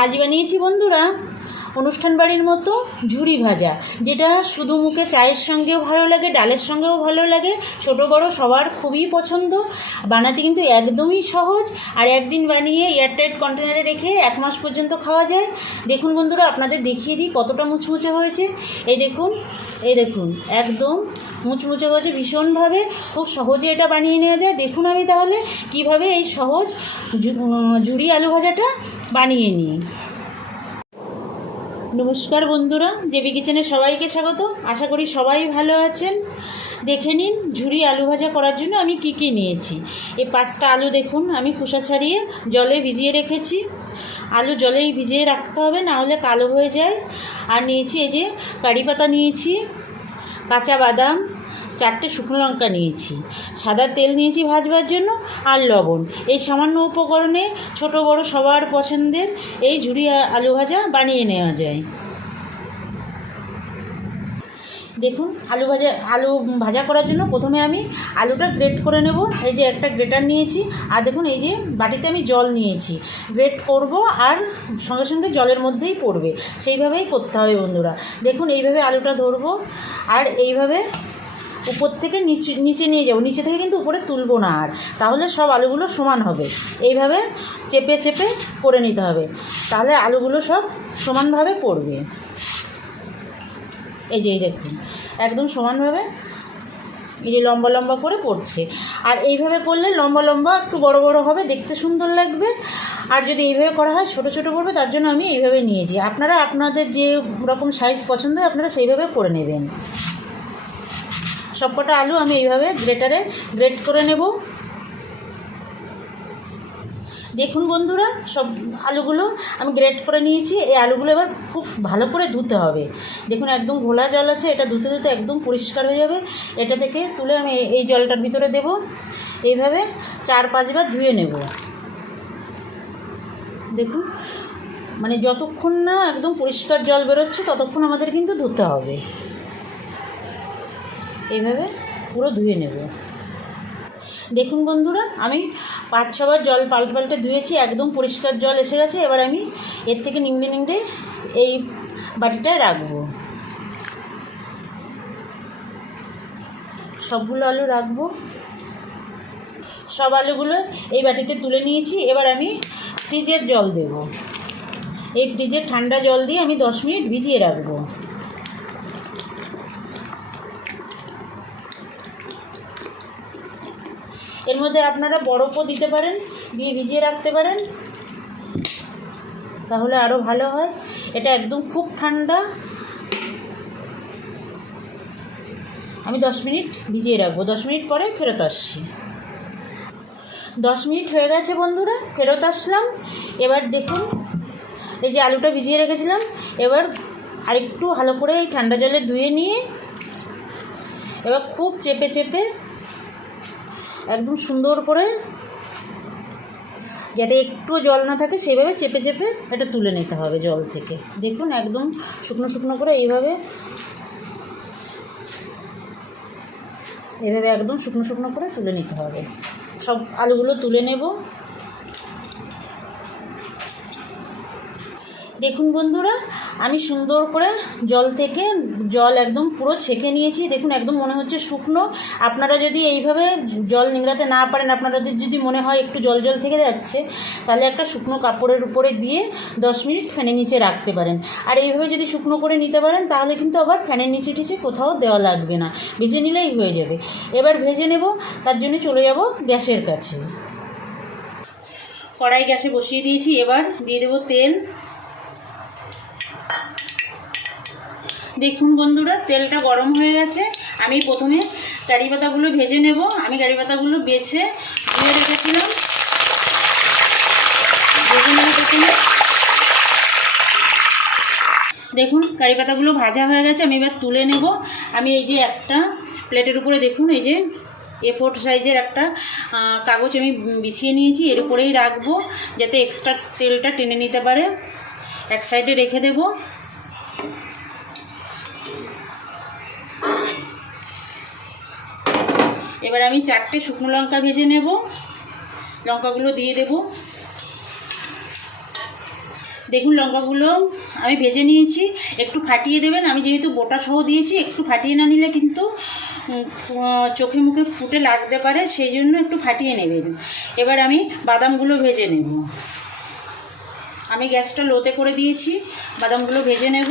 আজ বানিয়েছি বন্ধুরা অনুষ্ঠান বাড়ির মতো ঝুরি ভাজা, যেটা শুধু মুখে চায়ের সঙ্গেও ভালো লাগে, ডালের সঙ্গেও ভালো লাগে, ছোটো বড়ো সবার খুবই পছন্দ। বানাতে কিন্তু একদমই সহজ, আর একদিন বানিয়ে এয়ারটাইট কন্টেনারে রেখে 1 মাস পর্যন্ত খাওয়া যায়। দেখুন বন্ধুরা, আপনাদের দেখিয়ে দিই কতটা মুচমুচে হয়েছে। এই দেখুন একদম মুচমুচে হয়েছে ভীষণভাবে। খুব সহজে এটা বানিয়ে নেওয়া যায়। দেখুন আমি তাহলে কিভাবে এই সহজ ঝুরি আলু ভাজাটা বানিয়ে নিই। নমস্কার বন্ধুরা, জেবি কিচেনে সবাইকে স্বাগত। আশা করি সবাই ভালো আছেন। দেখে নিন ঝুরি আলু ভাজা করার জন্য আমি কি কি নিয়েছি। এই 5টা আলু দেখুন আমি খোসা ছাড়িয়ে জলে ভিজিয়ে রেখেছি। আলু জলেই ভিজিয়ে রাখতে হবে, না হলে কালো হয়ে যায়। আর নিয়েছি এই যে কারি পাতা নিয়েছি, কাঁচা বাদাম, 4টে শুকনো লঙ্কা নিয়েছি, সাদা তেল নিয়েছি ভাজবার জন্য, আর লবণ। এই সামান্য উপকরণে ছোট বড় সবার পছন্দের এই ঝুরি আলু ভাজা বানিয়ে নেওয়া যায়। দেখুন আলু ভাজা করার জন্য প্রথমে আমি আলুটা গ্রেট করে নেব। এই যে একটা গ্রেটার নিয়েছি, আর দেখুন এই যে বাটিতে আমি জল নিয়েছি। গ্রেট করব আর সঙ্গে সঙ্গে জলের মধ্যেই পড়বে, সেইভাবেই করতে হবে বন্ধুরা। দেখুন এইভাবে আলুটা ধরবো, আর এইভাবে উপর থেকে নিচে নিয়ে যাব। নিচে থেকে কিন্তু উপরে তুলবো না, আর তাহলে সব আলুগুলো সমান হবে। এইভাবে চেপে চেপে করে নিতে হবে, তাহলে আলুগুলো সব সমানভাবে পড়বে। এই দেখুন একদম সমানভাবে এই যে লম্বা লম্বা করে পড়ছে। আর এইভাবে করলে লম্বা লম্বা একটু বড় বড় হবে, দেখতে সুন্দর লাগবে। আর যদি এইভাবে করা হয় ছোট ছোট পড়বে, তার জন্য আমি এইভাবে নিয়েছি। আপনারা আপনাদের যে রকম সাইজ পছন্দ হয় আপনারা সেইভাবে করে নেবেন। সবকটা আলু আমি এইভাবে গ্রেটারে গ্রেট করে নেব। দেখুন বন্ধুরা, সব আলুগুলো আমি গ্রেট করে নিয়েছি। এই আলুগুলো এবার খুব ভালো করে ধুতে হবে। দেখুন একদম ঘোলা জল আছে, এটা ধুতে ধুতে একদম পরিষ্কার হয়ে যাবে। এটা থেকে তুলে আমি এই জলটার ভিতরে দেব। এইভাবে 4-5 বার ধুয়ে নেব। দেখুন মানে যতক্ষণ না একদম পরিষ্কার জল বেরোচ্ছে ততক্ষণ আমাদের কিন্তু ধুতে হবে। এইভাবে পুরো ধুয়ে নেব। দেখুন বন্ধুরা, আমি 5-6 বার জল পাল্টে ধুয়েছি, একদম পরিষ্কার জল এসে গেছে। এবার আমি এর থেকে নিংড়ে এই বাটিটায় রাখবো। সবগুলো আলু রাখবো। সব আলুগুলো এই বাটিতে তুলে নিয়েছি। এবার আমি ফ্রিজের জল দেব। এই ফ্রিজের ঠান্ডা জল দিয়ে আমি 10 মিনিট ভিজিয়ে রাখবো। এর মধ্যে আপনারা বরফও দিতে পারেন, দিয়ে ভিজিয়ে রাখতে পারেন, তাহলে আরও ভালো হয়। এটা একদম খুব ঠান্ডা। আমি 10 মিনিট ভিজিয়ে রাখবো। 10 মিনিট পরে ফেরত আসছি। 10 মিনিট হয়ে গেছে বন্ধুরা, ফেরত আসলাম। এবার দেখুন এই যে আলুটা ভিজিয়ে রেখেছিলাম, এবার আরেকটু ভালো করে এই ঠান্ডা জলে ধুয়ে নিয়ে এবার খুব চেপে চেপে একদম সুন্দর করে, যাতে একটু জল না থাকে সেইভাবে চেপে চেপে এটা তুলে নিতে হবে জল থেকে। দেখুন একদম শুকনো শুকনো করে এইভাবে একদম শুকনো শুকনো করে তুলে নিতে হবে। সব আলুগুলো তুলে নেব। দেখুন বন্ধুরা, আমি সুন্দর করে জল একদম পুরো ছেঁকে নিয়েছি। দেখুন একদম মনে হচ্ছে শুকনো। আপনারা যদি এইভাবে জল নিংড়াতে না পারেন, আপনাদের যদি মনে হয় একটু জল জল থেকে যাচ্ছে, তাহলে একটা শুকনো কাপড়ের উপরে দিয়ে 10 মিনিট ফ্যানের নিচে রাখতে পারেন। আর এইভাবে যদি শুকনো করে নিতে পারেন, তাহলে কিন্তু আবার ফ্যানের নিচে টিচে কোথাও দেওয়া লাগবে না, ভেজে নিলেই হয়ে যাবে। এবার ভেজে নেব, তার জন্য চলে যাব গ্যাসের কাছে। কড়াই গ্যাসে বসিয়ে দিয়েছি। এবার দিয়ে দেবো তেল। দেখুন বন্ধুরা, তেলটা গরম হয়ে গেছে। আমি প্রথমে কারি পাতাগুলো ভেজে নেব। আমি কারি পাতাগুলো বেছে ধুয়ে রেখেছিলাম, ভেজে নেব প্রথমে। দেখুন কারি পাতাগুলো ভাজা হয়ে গেছে, আমি এবার তুলে নেব। আমি এই যে একটা প্লেটের উপরে দেখুন এই যে A4 সাইজের একটা কাগজ আমি বিছিয়ে নিয়েছি, এর উপরেই রাখবো যাতে এক্সট্রা তেলটা টেনে নিতে পারে। এক সাইডে রেখে দেব। এবার আমি 4টে শুকনো লঙ্কা ভেজে নেব। লঙ্কাগুলো দিয়ে দেব। দেখুন লঙ্কাগুলো আমি ভেজে নিয়েছি, একটু ফাটিয়ে দেবেন। আমি যেহেতু গোটা সহ দিয়েছি, একটু ফাটিয়ে না নিলে কিন্তু চোখে মুখে ফুটে লাগতে পারে, সেই জন্য একটু ফাটিয়ে নেবেন। এবার আমি বাদামগুলো ভেজে নেব। আমি গ্যাসটা লোতে করে দিয়েছি, বাদামগুলো ভেজে নেব।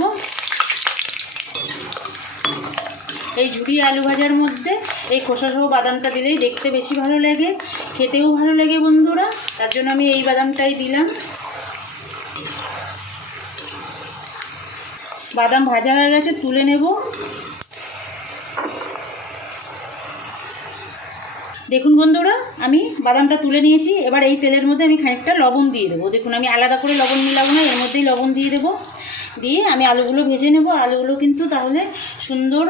এই ঝুরি আলু ভাজার মধ্যে এই খোসাসহ বাদামটা দিলেই দেখতে বেশি ভালো লাগে, খেতেও ভালো লাগে বন্ধুরা, তার জন্য আমি এই বাদামটাই দিলাম। বাদাম ভাজা হয়ে গেছে, তুলে নেব। দেখুন বন্ধুরা, আমি বাদামটা তুলে নিয়েছি। এবার এই তেলের মধ্যে আমি খানিকটা লবণ দিয়ে দেবো। দেখুন আমি আলাদা করে লবণ মিলাবো না, এর মধ্যেই লবণ দিয়ে দেবো। দিয়ে আমি আলুগুলো ভেজে নেব। আলুগুলো কিন্তু তাহলে সুন্দর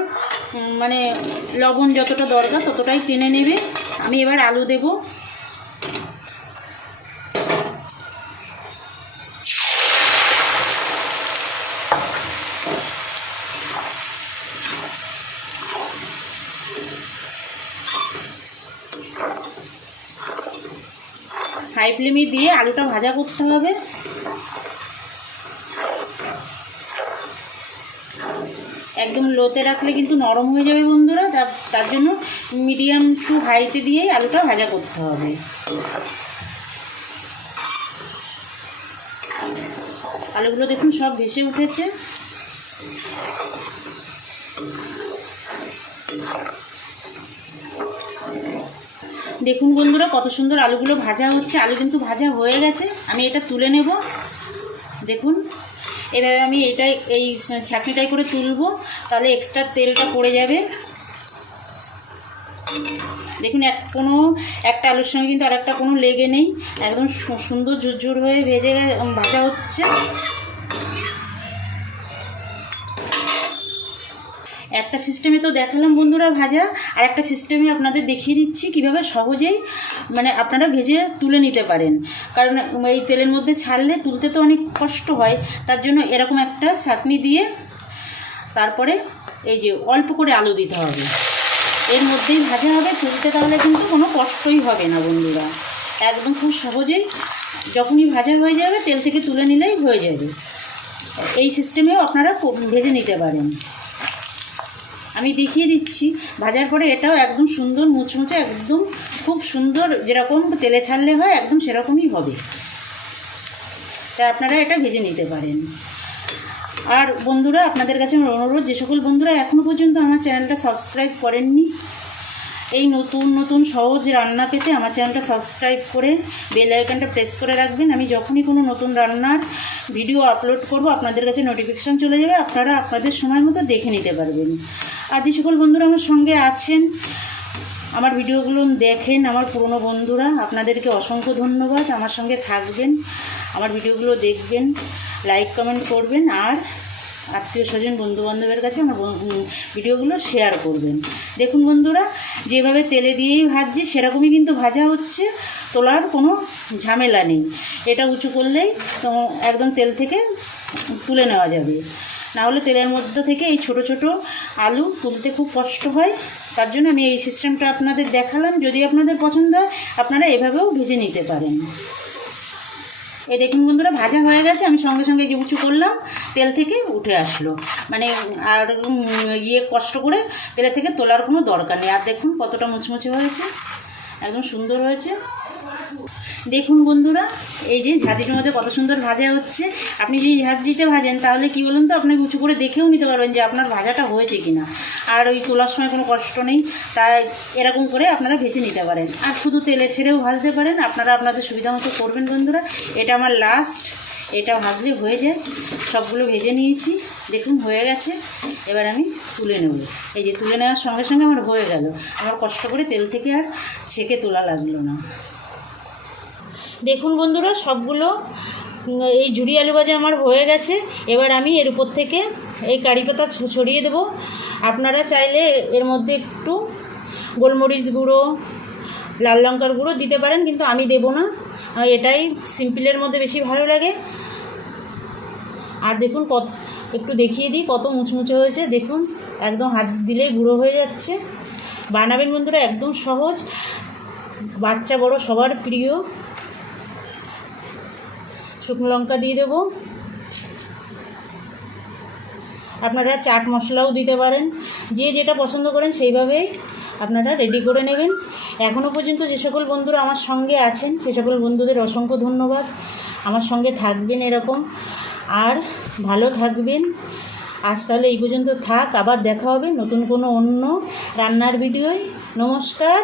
মানে লবণ যতটা দরকার ততটাই টেনে নেবে। আমি এবার আলু দেব। হাই ফ্লেমে দিয়ে আলুটা ভাজা করতে হবে। একদম লোতে রাখলে কিন্তু নরম হয়ে যাবে বন্ধুরা, তার জন্য মিডিয়াম টু হাইতে দিয়েই আলুটা ভাজা করতে হবে। আলুগুলো দেখুন সব ভেসে উঠেছে। দেখুন বন্ধুরা কত সুন্দর আলুগুলো ভাজা হচ্ছে। আলু কিন্তু ভাজা হয়ে গেছে, আমি এটা তুলে নেব। দেখুন এভাবে আমি এই ছাঁকনিটাই করে তুলবো, তাহলে এক্সট্রা তেলটা পড়ে যাবে। দেখুন কোনো একটা আলুর সঙ্গে কিন্তু আর একটা কোনো লেগে নেই, একদম সুন্দর ঝুরঝুর হয়ে ভাজা হচ্ছে। একটা সিস্টেমে তো দেখালাম বন্ধুরা ভাজা, আর একটা সিস্টেমে আপনাদের দেখিয়ে দিচ্ছি কিভাবে সহজেই মানে আপনারা ভেজে তুলে নিতে পারেন। কারণ এই তেলের মধ্যে ছাড়লে তুলতে তো অনেক কষ্ট হয়, তার জন্য এরকম একটা ছাঁকনি দিয়ে তারপরে এই যে অল্প করে আলু দিতে হবে, এর মধ্যেই ভাজা হবে, তুলতে তাহলে কিন্তু কোনো কষ্টই হবে না বন্ধুরা। একদম খুব সহজেই যখনই ভাজা হয়ে যাবে তেল থেকে তুলে নিলেই হয়ে যাবে। এই সিস্টেমেও আপনারা ভেজে নিতে পারেন। আমি দেখিয়ে দিচ্ছি ভাজার পরে এটাও একদম সুন্দর মুচমুচে, একদম খুব সুন্দর যেরকম তেলে ছাড়লে হয় একদম সেরকমই হবে। তাই আপনারা এটা ভেজে নিতে পারেন। আর বন্ধুরা আপনাদের কাছে আমার অনুরোধ, যে সকল বন্ধুরা এখনও পর্যন্ত আমার চ্যানেলটা সাবস্ক্রাইব করেননি, এই নতুন নতুন সহজ রান্না পেতে আমার চ্যানেলটা সাবস্ক্রাইব করে বেল আইকনটা প্রেস করে রাখবেন। আমি যখনই কোনো নতুন রান্নার ভিডিও আপলোড করব আপনাদের কাছে নোটিফিকেশান চলে যাবে, আপনারা আপনাদের সময় মতো দেখে নিতে পারবেন। আর যে সকল বন্ধুরা আমার সঙ্গে আছেন, আমার ভিডিওগুলো দেখেন, আমার পুরনো বন্ধুরা, আপনাদেরকে অসংখ্য ধন্যবাদ। আমার সঙ্গে থাকবেন, আমার ভিডিওগুলো দেখবেন, লাইক কমেন্ট করবেন, আর আত্মীয় স্বজন বন্ধুবান্ধবের কাছে আমার ভিডিওগুলো শেয়ার করবেন। দেখুন বন্ধুরা, যেভাবে তেলে দিয়েই ভাজছি সেরকমই কিন্তু ভাজা হচ্ছে, তোলার কোনো ঝামেলা নেই। এটা উঁচু করলেই তো একদম তেল থেকে তুলে নেওয়া যাবে, না হলে তেলের মধ্যে থেকে এই ছোট ছোট আলু তুলতে খুব কষ্ট হয়। তার জন্য আমি এই সিস্টেমটা আপনাদের দেখালাম। যদি আপনাদের পছন্দ হয় আপনারা এভাবেও ভেজে নিতে পারেন। এই দেখুন বন্ধুরা ভাজা হয়ে গেছে, আমি সঙ্গে সঙ্গে যে উঁচু করলাম তেল থেকে উঠে আসলো, মানে আর কষ্ট করে তেলের থেকে তোলার কোনো দরকার নেই। আর দেখুন কতটা মুচমুচে হয়েছে, একদম সুন্দর হয়েছে। দেখুন বন্ধুরা, এই যে ঝাঁঝরির মধ্যে কত সুন্দর ভাজা হচ্ছে। আপনি যদি ঝাঁঝরিতে ভাজেন তাহলে কী বলুন তো, আপনাকে উঁচু করে দেখেও নিতে পারবেন যে আপনার ভাজাটা হয়েছে কিনা, আর ওই তোলার সময় কোনো কষ্ট নেই। তাই এরকম করে আপনারা ভেজে নিতে পারেন, আর শুধু তেলে ছেড়েও ভাজতে পারেন। আপনারা আপনাদের সুবিধা মতো করবেন বন্ধুরা। এটা আমার লাস্ট, এটা ভাজলে হয়ে যায়। সবগুলো ভেজে নিয়েছি, দেখুন হয়ে গেছে। এবার আমি তুলে নেব। এই যে তুলে নেওয়ার সঙ্গে সঙ্গে আমার হয়ে গেল, আমার কষ্ট করে তেল থেকে আর ছেঁকে তোলা লাগলো না। দেখুন বন্ধুরা সবগুলো এই ঝুরি আলু ভাজা আমার হয়ে গেছে। এবার আমি এর উপর থেকে এই কারি পাতা ছড়িয়ে দেব। আপনারা চাইলে এর মধ্যে একটু গোলমরিচ গুঁড়ো, লাল লঙ্কার গুঁড়ো দিতে পারেন, কিন্তু আমি দেব না, এটাই সিম্পলের মধ্যে বেশি ভালো লাগে। আর দেখুন একটু দেখিয়ে দিই কত মুচমুচে হয়েছে। দেখুন একদম হাত দিলেই গুঁড়ো হয়ে যাচ্ছে। বানাবেন বন্ধুরা, একদম সহজ, বাচ্চা বড় সবার প্রিয়। শুকনো লঙ্কা দিয়ে দেবো, আপনারা চাট মশলাও দিতে পারেন, যে যেটা পছন্দ করেন সেইভাবেই আপনারা রেডি করে নেবেন। এখনও পর্যন্ত যে সকল বন্ধুরা আমার সঙ্গে আছেন সে সকল বন্ধুদের অসংখ্য ধন্যবাদ। আমার সঙ্গে থাকবেন এরকম, আর ভালো থাকবেন। আজ তাহলে এই পর্যন্ত থাক, আবার দেখা হবে নতুন কোনো অন্য রান্নার ভিডিওয়। নমস্কার।